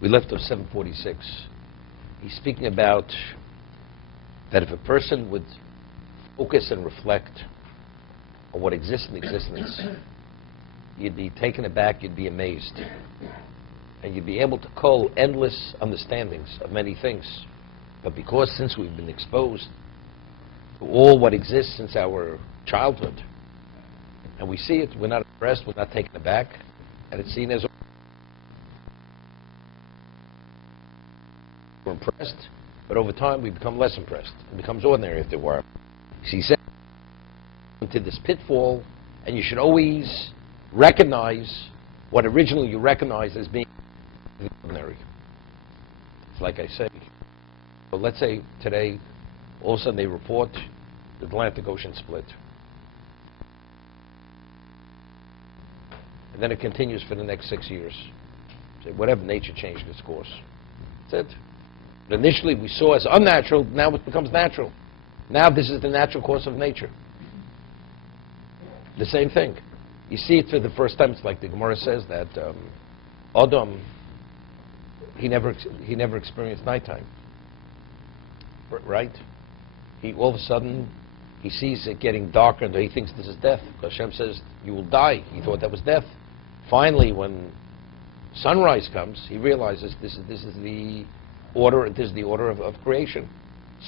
We left off 746. He's speaking about that if a person would focus and reflect on what exists in existence, you'd be taken aback, you'd be amazed. And you'd be able to cull endless understandings of many things. But because since we've been exposed to all what exists since our childhood, and we see it, we're not impressed, we're not taken aback, and it's seen as we're impressed, but over time we become less impressed. It becomes ordinary if there were. So he said into this pitfall, and you should always recognize what originally you recognized as being ordinary. It's like I say, so let's say today, all of a sudden they report the Atlantic Ocean split. And then it continues for the next 6 years. So whatever, nature changed its course. That's it. But initially we saw as unnatural, now it becomes natural. Now this is the natural course of nature. The same thing. You see it for the first time. It's like the Gemara says that Adam, he never experienced nighttime. Right? He all of a sudden he sees it getting darker and he thinks this is death. Because Hashem says you will die. He thought that was death. Finally, when sunrise comes, he realizes this is the order. This is the order of creation.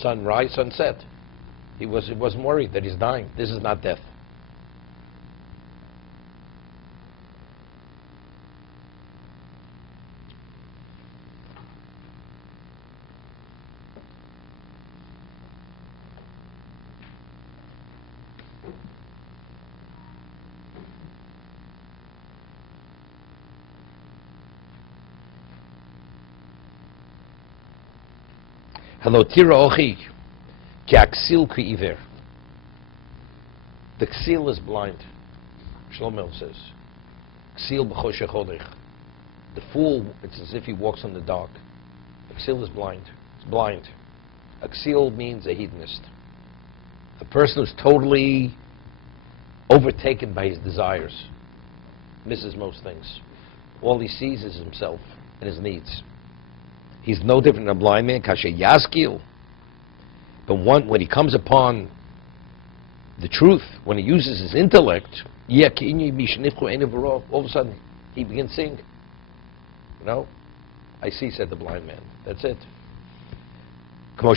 Sunrise, sunset. He wasn't worried that he's dying. This is not death. Hello, tira ochi, ki aksil ki iver. The ksil is blind. Shlomo says, ksil b'choshe chodech. The fool, it's as if he walks in the dark. Ksil is blind. It's blind. A ksil means a hedonist. A person who's totally overtaken by his desires, misses most things. All he sees is himself and his needs. He's no different than a blind man, kashe yaskil. But when he comes upon the truth, when he uses his intellect, all of a sudden he begins seeing. You know? I see, said the blind man. That's it. It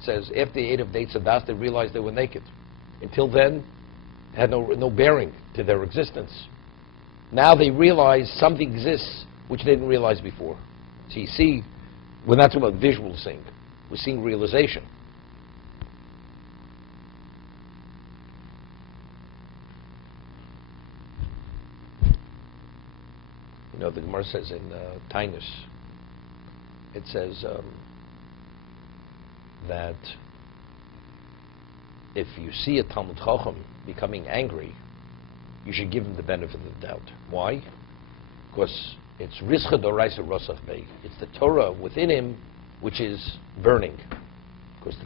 says, after they ate of dates of das, they realized they were naked. Until then, had no bearing to their existence. Now they realize something exists which they didn't realize before. So you see, we're not talking about visual seeing. We're seeing realization. You know, the Gemara says in Tainus, it says that if you see a Talmud Chacham becoming angry, you should give him the benefit of the doubt. Why? Because it's Rizcha Doraisa Rosach Bey. It's the Torah within him which is burning. Because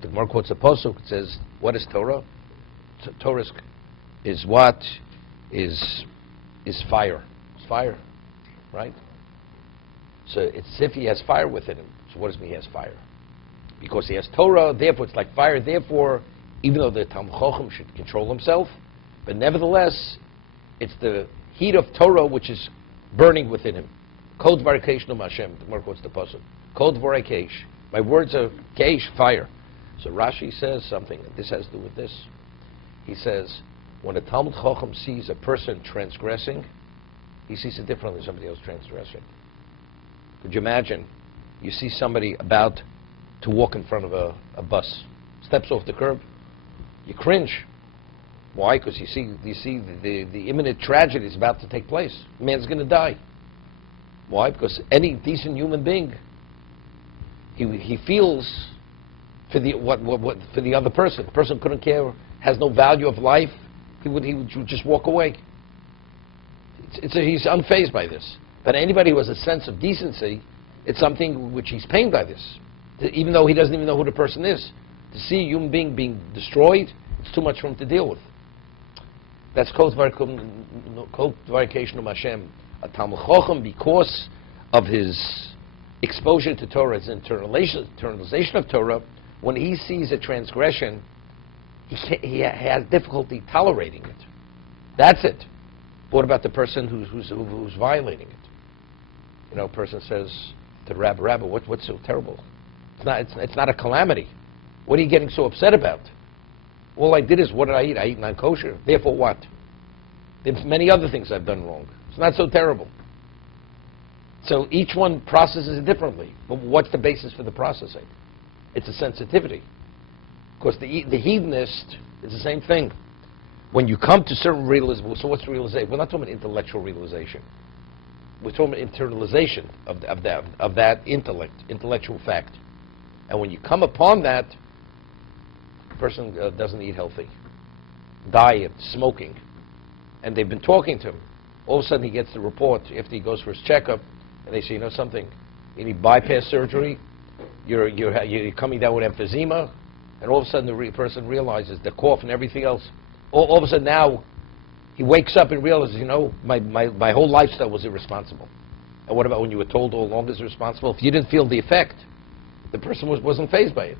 the Gemara quotes a pasuk. It says, "What is Torah? Torah is what is fire. It's fire, right? So it's as if he has fire within him. So what does it mean he has fire? Because he has Torah, therefore it's like fire. Therefore, even though the Talmud Chacham should control himself, but nevertheless, it's the heat of Torah which is burning within him. Kod Varikesh no Hashem. The Gemara quotes the pasuk. Kod Varikesh. My words are Keish, fire. So Rashi says something, and this has to do with this. He says, when a Talmud Chacham sees a person transgressing, he sees it differently than somebody else transgressing. Could you imagine? You see somebody about to walk in front of a bus, steps off the curb, you cringe. Why? Because you see the imminent tragedy is about to take place. The man's going to die. Why? Because any decent human being, he feels for the for the other person. The person couldn't care, has no value of life. He would just walk away. He's unfazed by this. But anybody who has a sense of decency, it's something which he's pained by this. Even though he doesn't even know who the person is. To see a human being destroyed, it's too much for him to deal with. That's Kol Dvarkeishnu Hashem. A Talmud Chacham, because of his exposure to Torah, his internalization of Torah, when he sees a transgression, he has difficulty tolerating it. That's it. What about the person who's violating it? You know, a person says to the Rabbi, what's so terrible? It's not a calamity. What are you getting so upset about? All I did is, what did I eat? I eat non-kosher. Therefore what? There's many other things I've done wrong. It's not so terrible. So each one processes it differently. But what's the basis for the processing? It's a sensitivity. Because the hedonist is the same thing. When you come to certain realization, so what's realization? We're not talking about intellectual realization. We're talking about internalization of that intellectual fact. And when you come upon that, the person doesn't eat healthy, diet, smoking, and they've been talking to him. All of a sudden he gets the report after he goes for his checkup, and they say, you know something, you need bypass surgery, you're coming down with emphysema, and all of a sudden the person realizes the cough and everything else. All of a sudden now he wakes up and realizes, you know, my whole lifestyle was irresponsible. And what about when you were told all along is irresponsible? If you didn't feel the effect, the person wasn't fazed by it.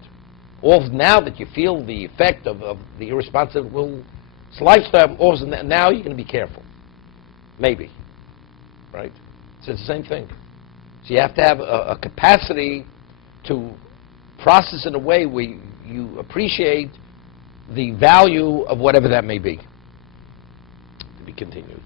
Now that you feel the effect of the irresponsible lifestyle, all of a sudden now you're going to be careful. Maybe. Right? So it's the same thing. So you have to have a capacity to process in a way where you appreciate the value of whatever that may be. To be continued.